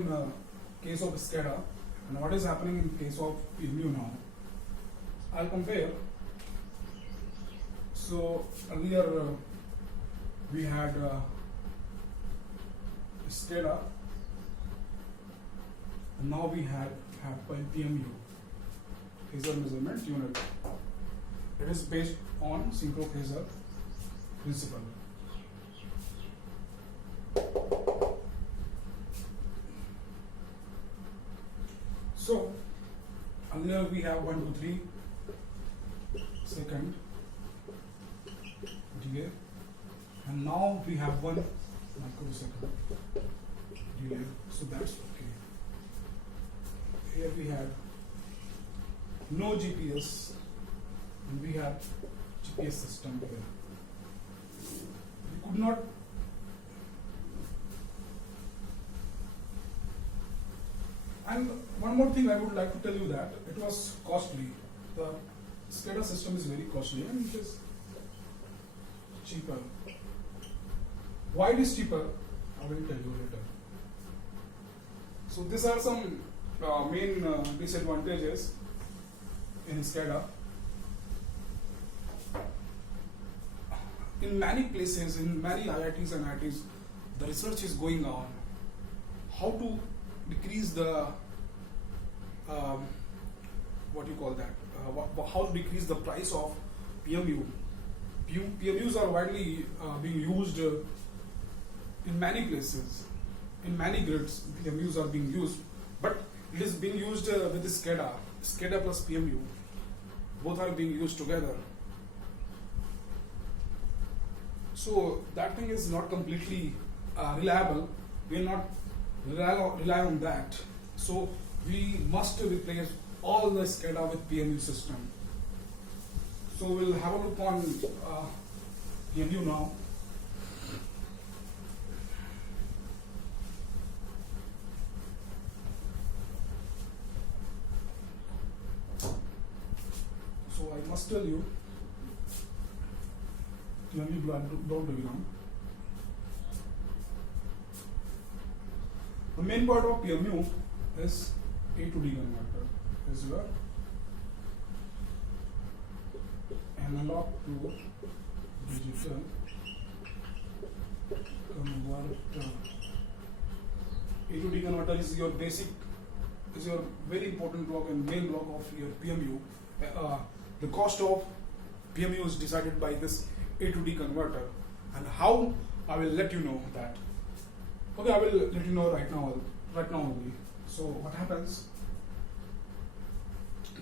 in case of SCADA and what is happening in case of PMU now. I'll compare. So earlier we had SCADA and now we have PMU, phasor measurement unit. It is based on synchro phasor principle. So earlier we have 1, 2, 3 second delay, and now we have 1 microsecond delay. So that's okay. Here we have no GPS, and we have GPS system here. We could not And one more thing I would like to tell you that it was costly. The SCADA system is very costly and it is cheaper. Why it is cheaper? I will tell you later. So these are some main disadvantages in SCADA. In many places, in many IITs and IITs, the research is going on how to decrease the how to decrease the price of PMU. PMUs are widely being used in many places, in many grids. PMUs are being used, but it is being used with the SCADA plus PMU. Both are being used together. So that thing is not completely reliable. We are not rely on that. So we must replace all the SCADA with PMU system. So we'll have a look on PMU now. So I must tell you, PMU don't belong. The main part of PMU is A to D converter, is your analog to digital converter. A to D converter is your very important block and main block of your PMU. The cost of PMU is decided by this A to D converter, and how I will let you know that. Okay, I will let you know right now only. So what happens?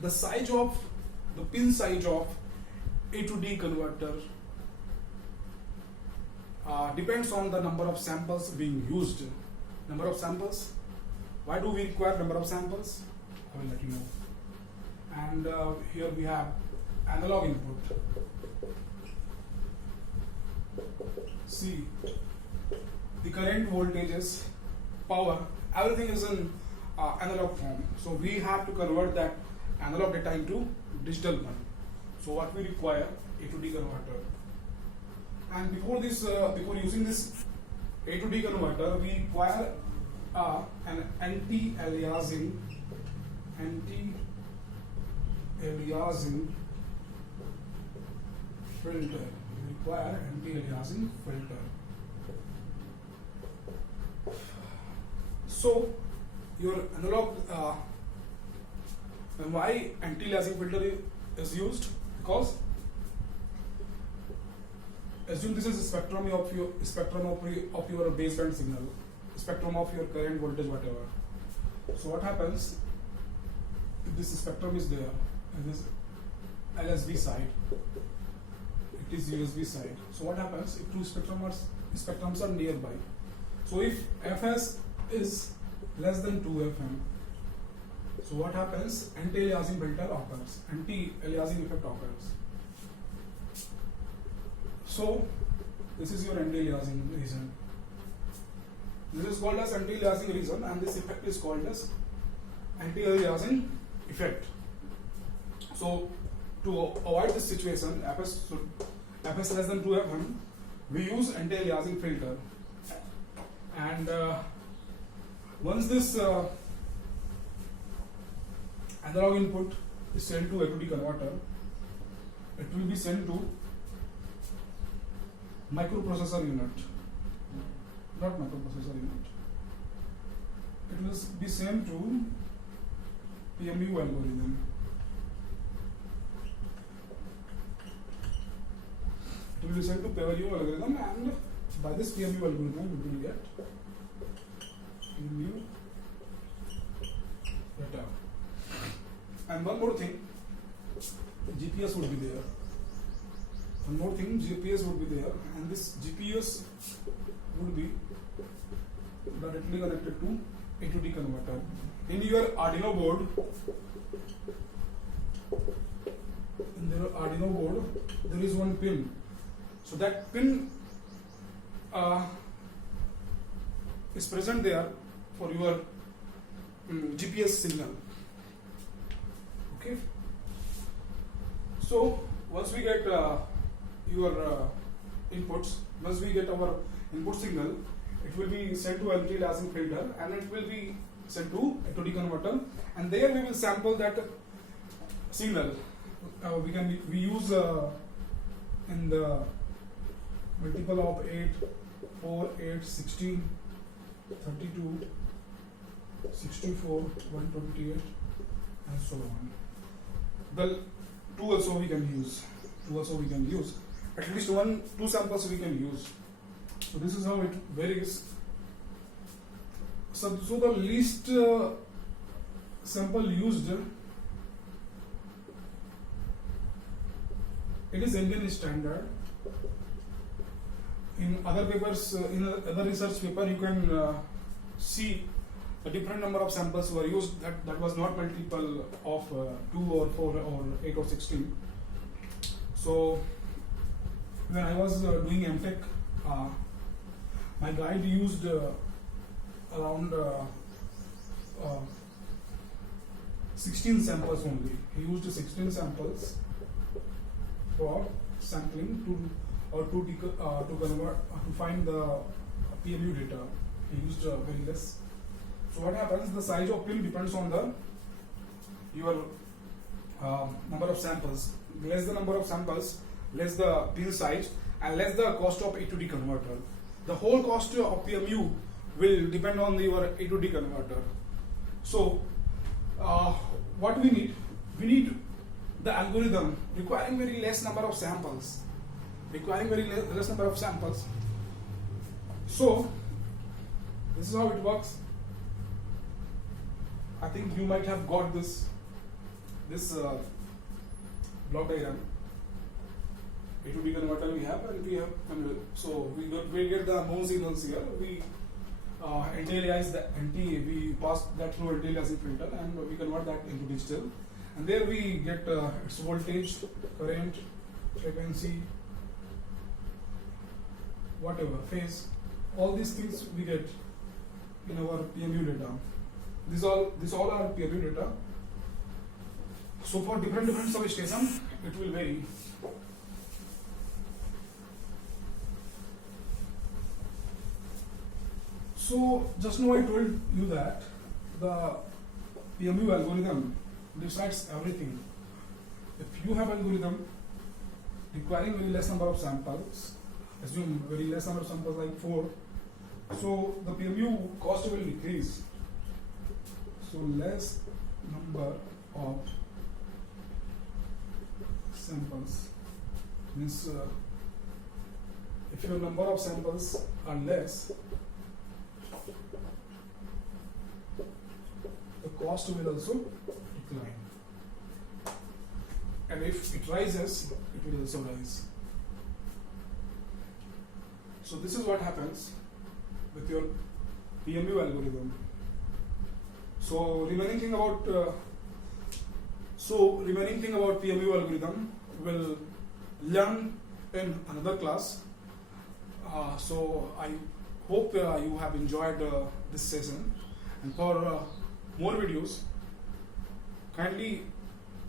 The pin size of A to D converter depends on the number of samples being used. Number of samples. Why do we require number of samples? I will let you know. And here we have analog input. See, the current voltages, power, everything is in analog form. So we have to convert that analog data into digital one. So what we require, A to D converter. And before using this A to D converter, we require an anti-aliasing filter. We require anti-aliasing filter. So your analog, why anti-aliasing filter is used? Because assume this is a spectrum of your baseband signal, spectrum of your current voltage, whatever. So what happens if this spectrum is there and this LSB side, it is USB side. So what happens if two spectrums are nearby? So if Fs is less than 2 FM, so what happens? Anti-aliasing filter occurs, anti-aliasing effect occurs. So this is your anti-aliasing region. This is called as anti-aliasing region, and this effect is called as anti-aliasing effect. So to avoid this situation, Fs less than 2 FM, we use anti-aliasing filter. And Once this analog input is sent to AD converter, it will be sent to microprocessor unit, not microprocessor unit. It will be sent to PMU algorithm. It will be sent to PMU algorithm, and by this PMU algorithm we will get PMU data. And one more thing, GPS would be there. One more thing, GPS would be there, and this GPS would be directly connected to A/D converter. In your Arduino board, there is one pin. So that pin is present there for your GPS signal. Okay. So once we get your inputs, once we get our input signal, it will be sent to anti-aliasing filter, and it will be sent to A/D converter, and there we will sample that signal. We use in the multiple of 8, 4, 8, 16, 32, 64, 128, and so on. The two also we can use. At least 2 samples we can use. So this is how it varies. So the least sample used, it is Indian standard. In other papers, in other research paper, you can see the different number of samples were used. That was not multiple of 2 or 4 or 8 or 16. So when I was doing MTech, my guide used around 16 samples only. He used 16 samples for sampling to find the PMU data. He used very less. So what happens? The size of pin depends on your number of samples. Less the number of samples, less the pin size, and less the cost of A/D converter. The whole cost of PMU will depend on your A/D converter. So what we need? We need the algorithm requiring very less number of samples. So this is how it works. I think you might have got this block diagram. A/D converter we have, and so we get the known signals here. We anti-alias we pass that through anti-aliasing filter, and we convert that into digital, and there we get its voltage, current, frequency, whatever, phase. All these things we get in our PMU data. This all are PMU data. So for different substation, it will vary. So just now I told you that the PMU algorithm decides everything. If you have algorithm requiring very less number of samples, assume very less number of samples like 4, so the PMU cost will decrease. So less number of samples means if your number of samples are less, the cost will also decline, and if it rises, it will also rise. So this is what happens with your PMU algorithm. So remaining thing about PMU algorithm will learn in another class. So I hope you have enjoyed this session, and for more videos, kindly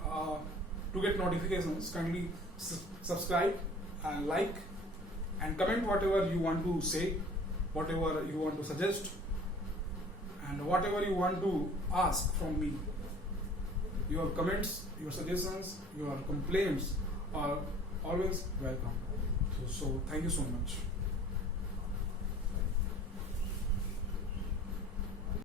to get notifications, kindly subscribe and like and comment whatever you want to say, whatever you want to suggest, and whatever you want to ask from me, your comments, your suggestions, your complaints are always welcome. So thank you so much.